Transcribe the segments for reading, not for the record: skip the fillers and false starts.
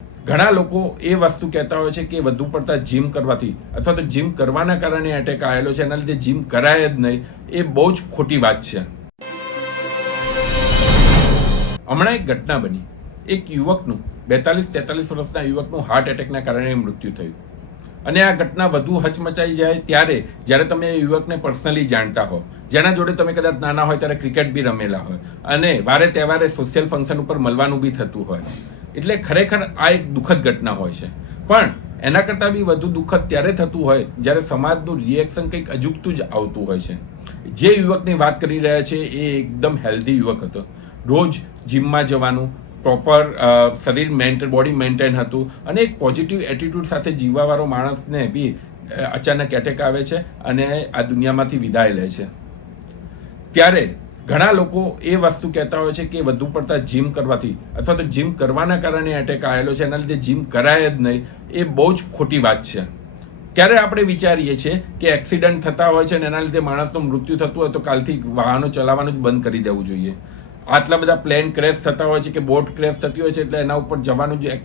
ઘણા લોકો એ વસ્તુ કહેતા હોય છે કે વધુ પડતા જીમ કરવાથી અથવા તો જીમ કરવાના કારણે એટેક આવેલો છે, એના લીધે જીમ કરાય જ નહીં. એ બહુ જ ખોટી વાત છે. હમણાં એક ઘટના બની. એક યુવકનું 42-43 વર્ષના યુવકનું હાર્ટ એટેકના કારણે મૃત્યુ થયું. અને આ ઘટના વધુ હચમચાઈ જાય ત્યારે જ્યારે તમે એ યુવકને પર્સનલી જાણતા હો, જેના જોડે તમે કદાચ નાના હોય ત્યારે ક્રિકેટ બી રમેલા હોય અને વારે તહેવારે સોશિયલ ફંક્શન ઉપર મળવાનું બી થતું હોય, એટલે ખરેખર આ એક દુઃખદ ઘટના હોય છે. પણ એના કરતાં બી વધુ દુઃખદ ત્યારે થતું હોય જ્યારે સમાજનું રિએક્શન કંઈક અજુગતું જ આવતું હોય છે. જે યુવકની વાત કરી રહ્યા છે એ એકદમ હેલ્ધી યુવક હતો. રોજ જીમમાં જવાનું, પ્રોપર શરીર બોડી મેન્ટેન હતું અને એક પોઝિટિવ એટીટ્યુડ સાથે જીવવાવાળો માણસને બી અચાનક એટેક આવે છે અને આ દુનિયામાંથી વિદાય લે છે. ત્યારે ઘણા લોકો એ વસ્તુ કહેતા હોય છે કે વધુ પડતા જીમ કરવાથી અથવા તો જીમ કરવાના કારણે એટેક આવેલો છે, એના લીધે જીમ કરાય જ નહીં. એ બહુ જ ખોટી વાત છે. ત્યારે આપણે વિચારીએ છીએ કે એક્સિડન્ટ થતા હોય છે અને એના લીધે માણસનું મૃત્યુ થતું હોય તો કાલથી વાહનો ચલાવવાનું જ બંધ કરી દેવું જોઈએ. આટલા બધા પ્લેન ક્રેશ થતા હોય છે કે બોટ ક્રેશ થતી હોય છે એટલે એના ઉપર જવાનું જ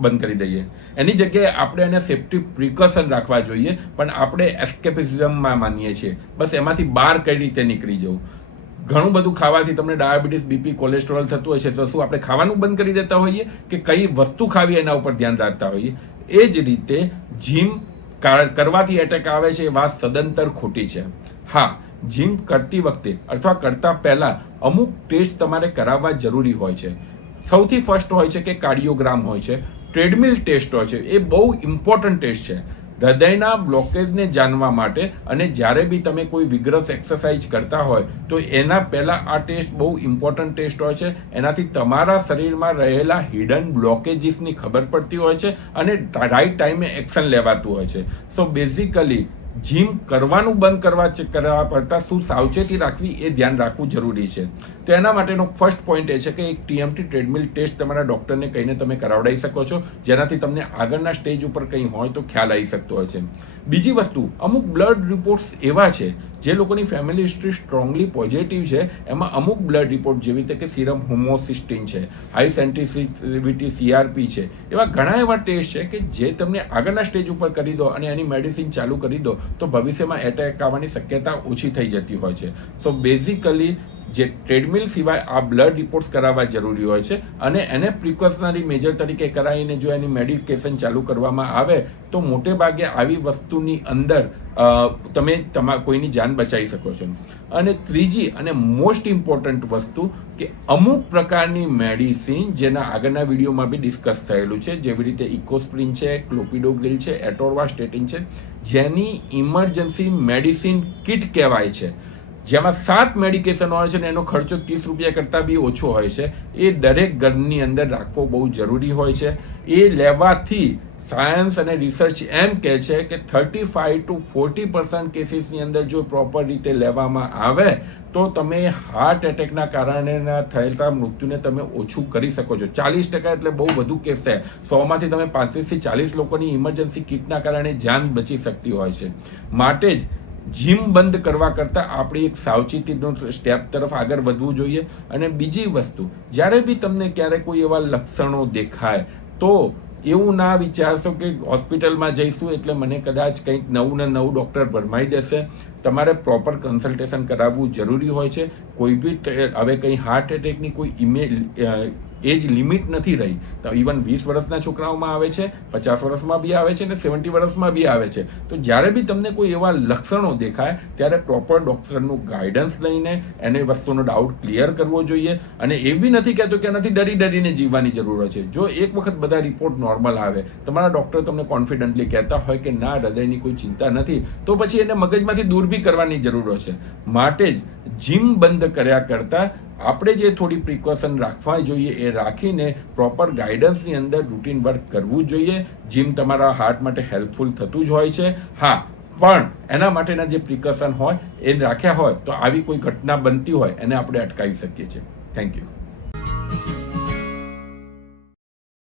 બંધ કરી દઈએ. એની જગ્યાએ આપણે એને સેફ્ટી પ્રિકોશન રાખવા જોઈએ, પણ આપણે એસ્કેપિઝમમાં માનીએ છીએ. બસ એમાંથી બહાર કઈ રીતે નીકળી જવું. ઘણું બધું ખાવાથી તમને ડાયાબિટીસ, બીપી, કોલેસ્ટ્રોલ થતું હોય છે તો શું આપણે ખાવાનું બંધ કરી દેતા હોઈએ કે કઈ વસ્તુ ખાવી એના ઉપર ધ્યાન રાખતા હોઈએ? એ જ રીતે જીમ કરવાથી એટેક આવે છે એ વાત સદંતર ખોટી છે. હા, જીમ કરતી વખતે અથવા કરતા પહેલા અમુક ટેસ્ટ તમારે કરાવવા જરૂરી હોય છે. સૌથી ફર્સ્ટ હોય છે કે કાર્ડિયોગ્રામ હોય છે, ટ્રેડમિલ ટેસ્ટ હોય છે. એ બહુ ઇમ્પોર્ટન્ટ ટેસ્ટ છે હૃદયના બ્લોકેજને જાણવા માટે. અને જ્યારે બી તમે કોઈ વિગ્રસ એક્સરસાઇઝ કરતા હોય તો એના પહેલાં આ ટેસ્ટ બહુ ઇમ્પોર્ટન્ટ ટેસ્ટ હોય છે. એનાથી તમારા શરીરમાં રહેલા હિડન બ્લોકેજીસની ખબર પડતી હોય છે અને રાઈટ ટાઈમે એક્શન લેવાતું હોય છે. સો બેઝિકલી જીમ કરવાનું બંધ કરવા પડતા શું સાવચેતી રાખવી એ ધ્યાન રાખવું જરૂરી છે. તો એના માટેનો ફર્સ્ટ પોઈન્ટ એ છે કે એક TMT ટ્રેડમિલ ટેસ્ટ તમારા ડૉક્ટરને કહીને તમે કરાવડાવી શકો છો, જેનાથી તમને આગળના સ્ટેજ ઉપર કંઈ હોય તો ખ્યાલ આવી શકતો હોય છે. બીજી વસ્તુ, અમુક બ્લડ રિપોર્ટ્સ એવા છે જે લોકોની ફેમિલી હિસ્ટ્રી સ્ટ્રોંગલી પોઝિટિવ છે, એમાં અમુક બ્લડ રિપોર્ટ જેવી રીતે કે સિરમ હોમોસિસ્ટીન છે, હાઈ સેન્સિટિવિટી CRP છે, એવા ઘણા એવા ટેસ્ટ છે કે જે તમને આગળના સ્ટેજ ઉપર કરી દો અને એની મેડિસિન ચાલુ કરી દો તો ભવિષ્યમાં એટેક આવવાની શક્યતા ઓછી થઈ જતી હોય છે. સો બેઝિકલી જે ટ્રેડમિલ સિવાય આ બ્લડ રિપોર્ટ્સ કરાવવા જરૂરી હોય છે અને એને પ્રિકોશનરી મેજર તરીકે કરાવીને જો એની મેડિકેશન ચાલુ કરવામાં આવે તો મોટે ભાગે આવી વસ્તુની અંદર તમે કોઈની જાન બચાવી શકો છો. અને ત્રીજી અને મોસ્ટ ઇમ્પોર્ટન્ટ વસ્તુ કે અમુક પ્રકારની મેડિસિન જેના આગળના વિડીયોમાં બી ડિસ્કસ થયેલું છે, જેવી રીતે ઇકોસ્પ્રિન છે, ક્લોપિડોગ્રીલ છે, એટોર્વાસ્ટેટિન છે, જેની ઇમરજન્સી મેડિસિન કિટ કહેવાય છે, જેમાં 7 મેડિકેશન હોય છે અને એનો ખર્ચો 30 રૂપિયા કરતાં બી ઓછો હોય છે. એ દરેક ઘરની અંદર રાખવો બહુ જરૂરી હોય છે. એ લેવાથી સાયન્સ અને રિસર્ચ એમ કહે છે કે 35 to 40% કેસીસની અંદર જો પ્રોપર રીતે લેવામાં આવે તો તમે હાર્ટ એટેકના કારણે થયેલા મૃત્યુને તમે ઓછું કરી શકો છો. 40% એટલે બહુ વધુ કેસ છે. 100માંથી તમે 35થી 40 લોકોની ઇમરજન્સી કિટના કારણે જાન બચી શકતી હોય છે. માટે જ જીમ બંધ કરવા કરતાં આપણી એક સાવચેતીનો સ્ટેપ તરફ આગળ વધવું જોઈએ. અને બીજી વસ્તુ, જ્યારે બી તમને ક્યારે કોઈ એવા લક્ષણો દેખાય તો એવું ના વિચારશો કે હોસ્પિટલમાં જઈશું એટલે મને કદાચ કંઈક નવું ને નવું ડૉક્ટર ભરમાઈ દેશે. તમારે પ્રોપર કન્સલ્ટેશન કરાવવું જરૂરી હોય છે. કોઈ બી હવે કંઈ હાર્ટ એટેકની કોઈ એજ લિમિટ નથી રહી. તો ઇવન 20 વર્ષના છોકરાઓમાં આવે છે, 50 વર્ષમાં બી આવે છે અને 70 વર્ષમાં બી આવે છે. તો જ્યારે બી તમને કોઈ એવા લક્ષણો દેખાય ત્યારે પ્રોપર ડૉક્ટરનું ગાઈડન્સ લઈને એને વસ્તુનો ડાઉટ ક્લિયર કરવો જોઈએ. અને એ બી નથી કહેતો કે એનાથી ડરીને જીવવાની જરૂર હોય છે. જો એક વખત બધા રિપોર્ટ નોર્મલ આવે, તમારા ડૉક્ટર તમને કોન્ફિડન્ટલી કહેતા હોય કે ના, હૃદયની કોઈ ચિંતા નથી, તો પછી એને મગજમાંથી દૂર બી કરવાની જરૂર હોય છે. માટે જ જીમ બંધ કર્યા કરતાં આપણે જે થોડી પ્રિકોશન રાખવા જોઈએ એ રાખીને પ્રોપર ગાઈડન્સની અંદર રૂટીન વર્ક કરવું જોઈએ. જીમ તમારા હાર્ટ માટે હેલ્પફુલ થતું જ હોય છે. હા, પણ એના માટેના જે પ્રિકોશન હોય એ રાખ્યા હોય તો આવી કોઈ ઘટના બનતી હોય એને આપણે અટકાવી શકીએ છીએ. Thank you.